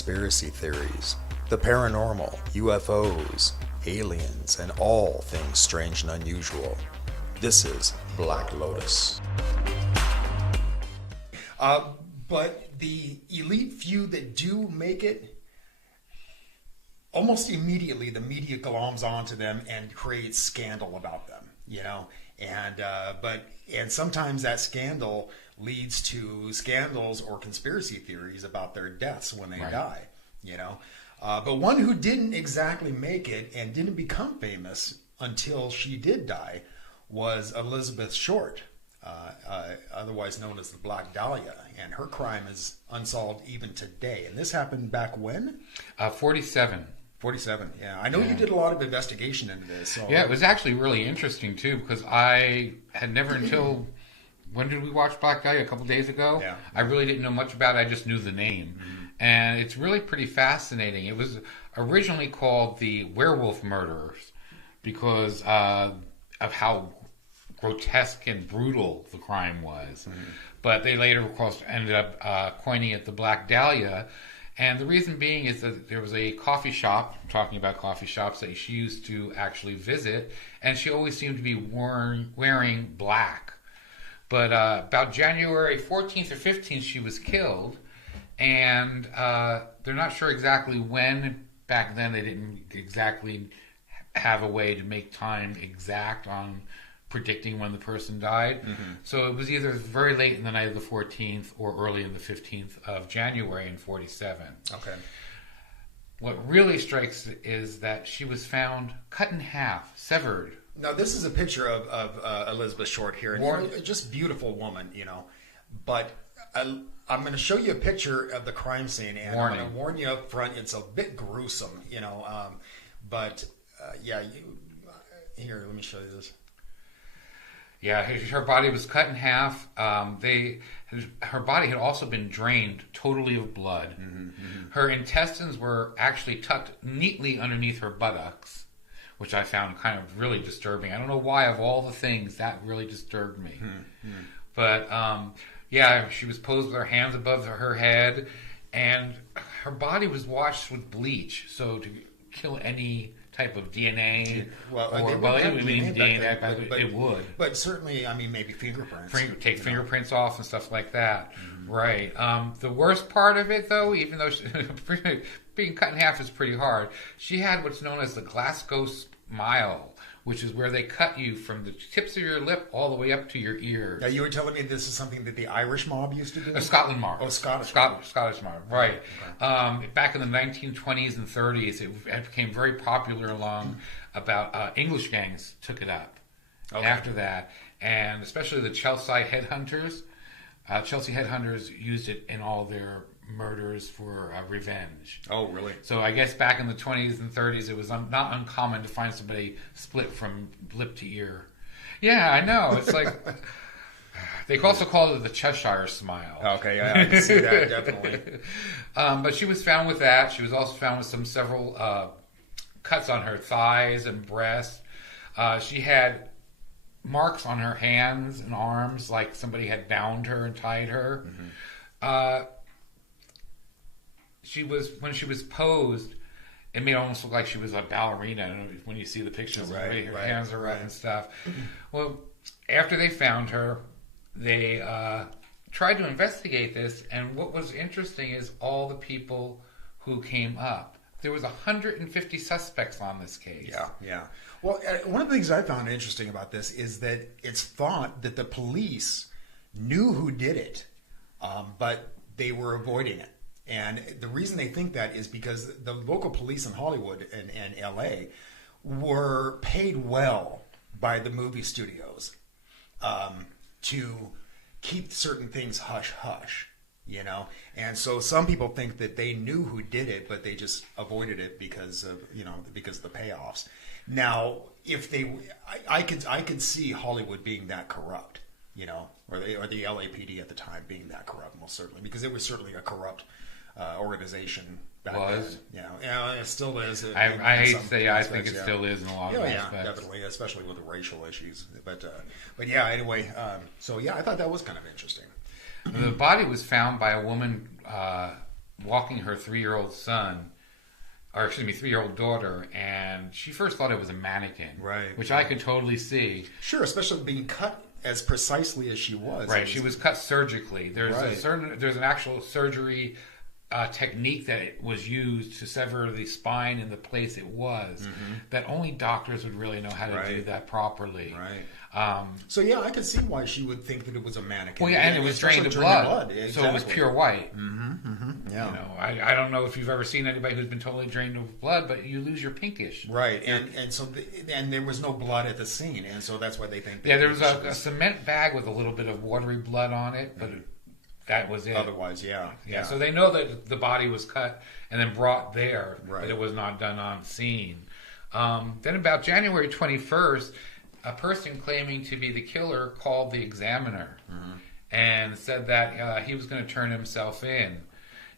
conspiracy theories, the paranormal, UFOs, aliens, and all things strange and unusual. This is Black Lotus. But the elite few that do make it, almost immediately the media gloms onto them and creates scandal about them, you know? And sometimes that scandal leads to scandals or conspiracy theories about their deaths when they die, you know? But one who didn't exactly make it and didn't become famous until she did die was Elizabeth Short, otherwise known as the Black Dahlia, and her crime is unsolved even today. And this happened back when? 47. 47, yeah. I know you did a lot of investigation into this. So. Yeah, it was actually really interesting, too, because I had never until... When did we watch Black Dahlia? A couple days ago? Yeah. I really didn't know much about it. I just knew the name. Mm-hmm. And it's really pretty fascinating. It was originally called the Werewolf Murders because of how grotesque and brutal the crime was. Mm-hmm. But they later, of course, ended up coining it the Black Dahlia. And the reason being is that there was a coffee shop, I'm talking about coffee shops, that she used to actually visit, and she always seemed to be wearing black. But about January 14th or 15th, she was killed, and they're not sure exactly when. Back then, they didn't exactly have a way to make time exact on predicting when the person died. Mm-hmm. So it was either very late in the night of the 14th or early in the 15th of January in 47. Okay. What really strikes is that she was found cut in half, severed. Now, this is a picture of Elizabeth Short here. And, you know, just beautiful woman, you know. But I'm going to show you a picture of the crime scene. And I'm going to warn you up front, it's a bit gruesome, you know. Here, let me show you this. Yeah, her body was cut in half. Her body had also been drained totally of blood. Mm-hmm, mm-hmm. Her intestines were actually tucked neatly underneath her buttocks, which I found kind of really disturbing. I don't know why, of all the things, that really disturbed me. Mm-hmm. But, she was posed with her hands above her head, and her body was washed with bleach, so to kill any type of DNA. It would. But certainly, I mean, maybe fingerprints. Take fingerprints off and stuff like that. Mm-hmm. Right. The worst part of it, though, even though being cut in half is pretty hard, she had what's known as the Glasgow smile, which is where they cut you from the tips of your lip all the way up to your ears. Now, you were telling me this is something that the Irish mob used to do? Scotland mob. Oh, Scottish mob, right. Okay. Back in the 1920s and 30s, it became very popular along about English gangs took it up after that. And especially the Chelsea headhunters. Chelsea headhunters used it in all their murders for revenge. Oh, really? So I guess back in the 20s and 30s, it was not uncommon to find somebody split from lip to ear. Yeah, I know. It's like they also called it the Cheshire smile. Okay, yeah, I can see that definitely. But she was found with that. She was also found with several cuts on her thighs and breasts. She had marks on her hands and arms, like somebody had bound her and tied her. Mm-hmm. When she was posed, it made it almost look like she was a ballerina. I don't know when you see the pictures, her hands are up and stuff. Well, after they found her, they tried to investigate this, and what was interesting is all the people who came up. There was 150 suspects on this case. Yeah. Well, one of the things I found interesting about this is that it's thought that the police knew who did it, but they were avoiding it. And the reason they think that is because the local police in Hollywood and LA were paid well by the movie studios to keep certain things hush-hush, you know? And so some people think that they knew who did it, but they just avoided it because of the payoffs. Now, I could see Hollywood being that corrupt, you know, or the LAPD at the time being that corrupt, most certainly, because it was certainly a corrupt organization back then. Yeah, it still is. I hate to say, I think it still is in a lot of aspects. Yeah, definitely, especially with the racial issues. But yeah, anyway, I thought that was kind of interesting. The body was found by a woman walking her 3-year-old son, or excuse me, 3-year-old daughter, and she first thought it was a mannequin, right? Which I could totally see. Sure, especially being cut as precisely as she was. Right, she was cut surgically. There's right. there's an actual surgery technique that it was used to sever the spine in the place it was. That only doctors would really know how to do that properly. Right. So yeah, I could see why she would think that it was a mannequin. Well, yeah, and it was drained of blood, so it was pure white. Yeah. You know, I don't know if you've ever seen anybody who's been totally drained of blood, but you lose your pinkish. Right, and so and there was no blood at the scene, and so that's why they think. Yeah, there was a cement bag with a little bit of watery blood on it, but that was it. Otherwise, yeah. So they know that the body was cut and then brought there, right. but it was not done on scene. Then about January 21st, a person claiming to be the killer called the Examiner and said that he was going to turn himself in.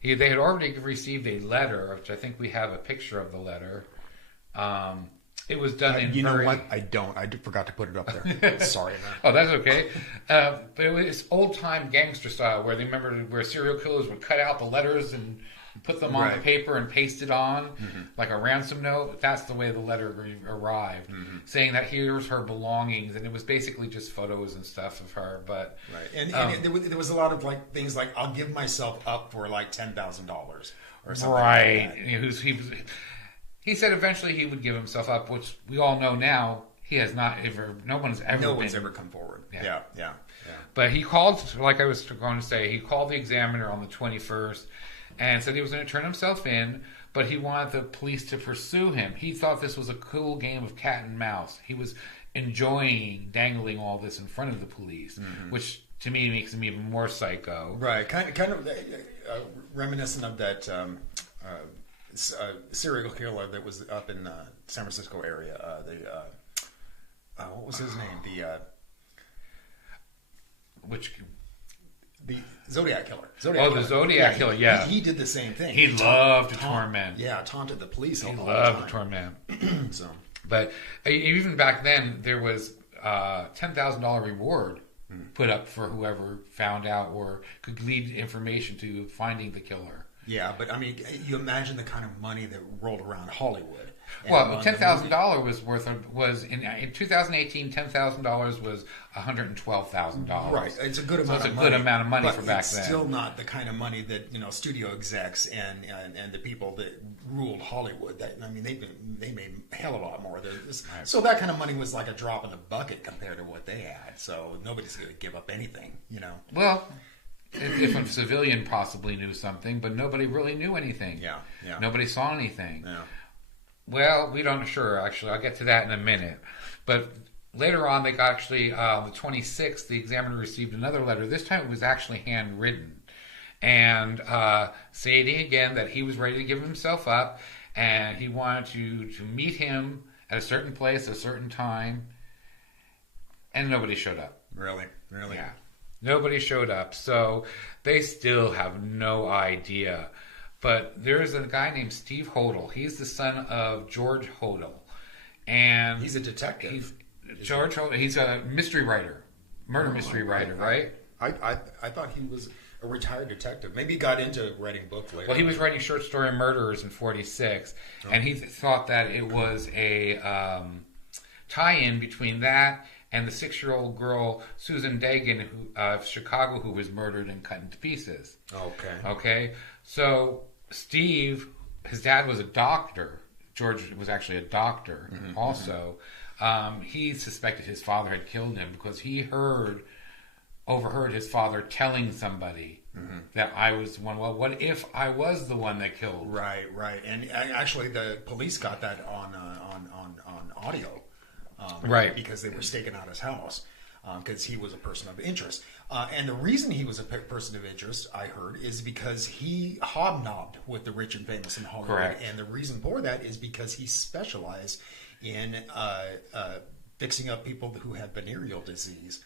They had already received a letter, which I think we have a picture of the letter. It was done in You know what? I don't. I forgot to put it up there. Sorry. Oh, that's okay. But it was old-time gangster style, where they remember where serial killers would cut out the letters and put them on the paper and paste it on, like a ransom note. That's the way the letter arrived, saying that here's her belongings, and it was basically just photos and stuff of her. But and there was a lot of like things like, I'll give myself up for like $10,000 or something. Right. Like that. He said eventually he would give himself up, which we all know now he has not ever. No one's ever come forward. Yeah. But he called, like I was going to say, he called the Examiner on the 21st and said he was going to turn himself in, but he wanted the police to pursue him. He thought this was a cool game of cat and mouse. He was enjoying dangling all this in front of the police, which to me makes him even more psycho. Right, kind of reminiscent of that serial killer that was up in San Francisco area. What was his name? The Zodiac Killer. The Zodiac Killer, yeah. He did the same thing. He loved to torment. Yeah, taunted the police all the time. He loved to torment. So, but even back then, there was a $10,000 reward put up for whoever found out or could lead information to finding the killer. Yeah, but I mean, you imagine the kind of money that rolled around Hollywood. Well, $10,000 was in 2018. $10,000 was $112,000. Right, it's a good amount. So it's a good amount of money for back then. It's still not the kind of money that studio execs and the people that ruled Hollywood. They made a hell of a lot more. So that kind of money was like a drop in the bucket compared to what they had. So nobody's going to give up anything, Well, if a civilian possibly knew something, but nobody really knew anything. Yeah. Nobody saw anything. Yeah. Well, we don't sure, actually. I'll get to that in a minute. But later on, they got actually, on the 26th, the Examiner received another letter. This time it was actually handwritten. And stating again that he was ready to give himself up, and he wanted you to meet him at a certain place, a certain time. And nobody showed up. Really? Yeah. Nobody showed up. So they still have no idea. But there's a guy named Steve Hodel. He's the son of George Hodel. And he's a detective. George Hodel, he's a mystery writer. Mystery writer, right? I thought he was a retired detective. Maybe he got into writing books later. Well, he was writing short story Murderers in 1946. And he thought that it was a tie-in between that and the 6-year-old girl, Susan Dagan, of Chicago, who was murdered and cut into pieces. Okay? So Steve, his dad was a doctor. George was actually a doctor also. He suspected his father had killed him because he overheard his father telling somebody that I was the one. Well, what if I was the one that killed? Right. And actually, the police got that on audio. Right. Because they were staking out his house because he was a person of interest. And the reason he was a person of interest, I heard, is because he hobnobbed with the rich and famous in Hollywood. Correct. And the reason for that is because he specialized in fixing up people who had venereal disease.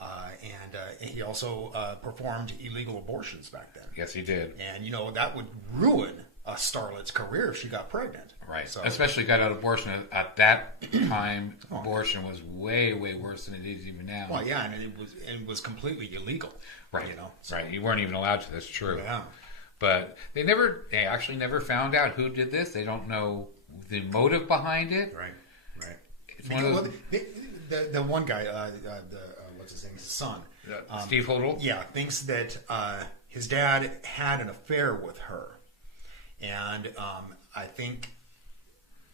And he also performed illegal abortions back then. Yes, he did. And, that would ruin a starlet's career if she got pregnant. Right. So, especially got an abortion at that time. Abortion was way, way worse than it is even now. Well, yeah, and it was completely illegal. Right. So. Right. You weren't even allowed to. That's true. Yeah. But they actually never found out who did this. They don't know the motive behind it. Right. It's one of those, the one guy, what's his name? His son, Steve Hodel. Yeah, thinks that his dad had an affair with her, and I think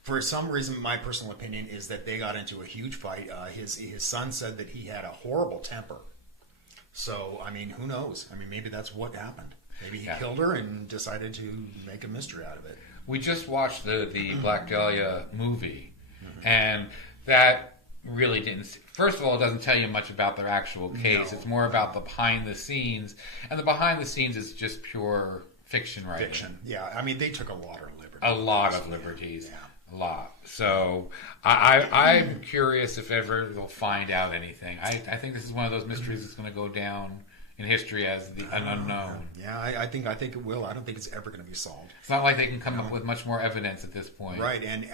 for some reason, my personal opinion is that they got into a huge fight. His son said that he had a horrible temper. So I mean, who knows? I mean, maybe that's what happened. Maybe he killed her and decided to make a mystery out of it. We just watched the Black Dahlia movie, and that really didn't. First of all, it doesn't tell you much about their actual case. No. It's more about the behind the scenes, and the behind the scenes is just pure fiction writing. Fiction, yeah. I mean, they took a lot of liberties. A lot of liberties. Yeah. A lot. So I'm curious if ever they'll find out anything. I think this is one of those mysteries that's going to go down in history as an unknown. Yeah, I think it will. I don't think it's ever going to be solved. It's not like they can come up with much more evidence at this point. Right, and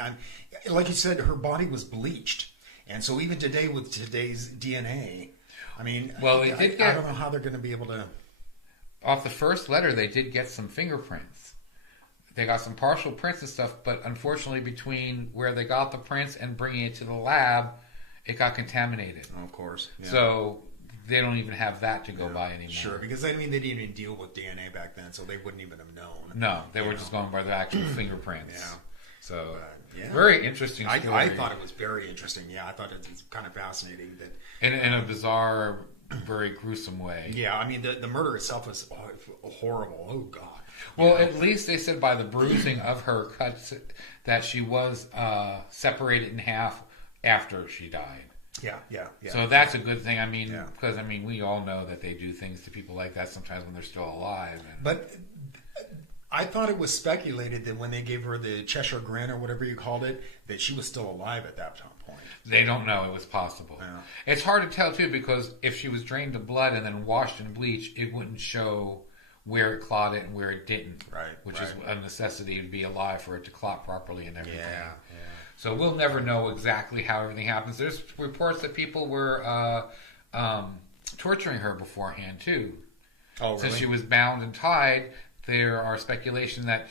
like you said, her body was bleached. And so even today with today's DNA, I mean, I don't know how they're going to be able to... Off the first letter, they did get some fingerprints. They got some partial prints and stuff, but unfortunately between where they got the prints and bringing it to the lab, it got contaminated. Oh, of course. Yeah. So they don't even have that to go by anymore. Sure, because I mean, they didn't even deal with DNA back then, so they wouldn't even have known. No, they were just going by the actual fingerprints. Yeah. So, very interesting story. I thought it was very interesting. Yeah, I thought it was kind of fascinating. That in a bizarre, very gruesome way. Yeah, I mean, the murder itself was horrible. Oh, God. Well, at least they said by the bruising of her cuts that she was separated in half after she died. Yeah. So that's a good thing. I mean, because we all know that they do things to people like that sometimes when they're still alive. But I thought it was speculated that when they gave her the Cheshire Grin or whatever you called it, that she was still alive at that point. They don't know. It was possible. Yeah. It's hard to tell, too, because if she was drained of blood and then washed in bleach, it wouldn't show where it clotted and where it didn't. Right. Which is a necessity to be alive for it to clot properly and everything. Yeah. So we'll never know exactly how everything happens. There's reports that people were torturing her beforehand, too. Oh, really? Since she was bound and tied, there are speculation that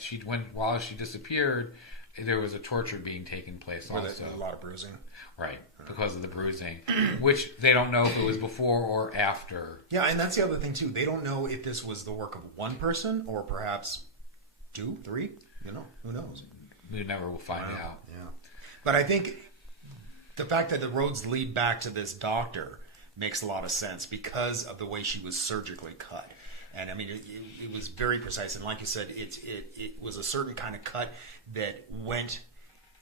while she disappeared, there was a torture being taken place also. A lot of bruising. Right, because of the bruising, which they don't know if it was before or after. Yeah, and that's the other thing, too. They don't know if this was the work of one person or perhaps 2, 3. You know, who knows? We never will find out. Yeah. But I think the fact that the roads lead back to this doctor makes a lot of sense because of the way she was surgically cut. And I mean, it was very precise. And like you said, it was a certain kind of cut that went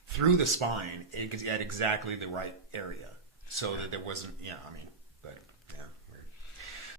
through the spine at exactly the right area. So that there wasn't,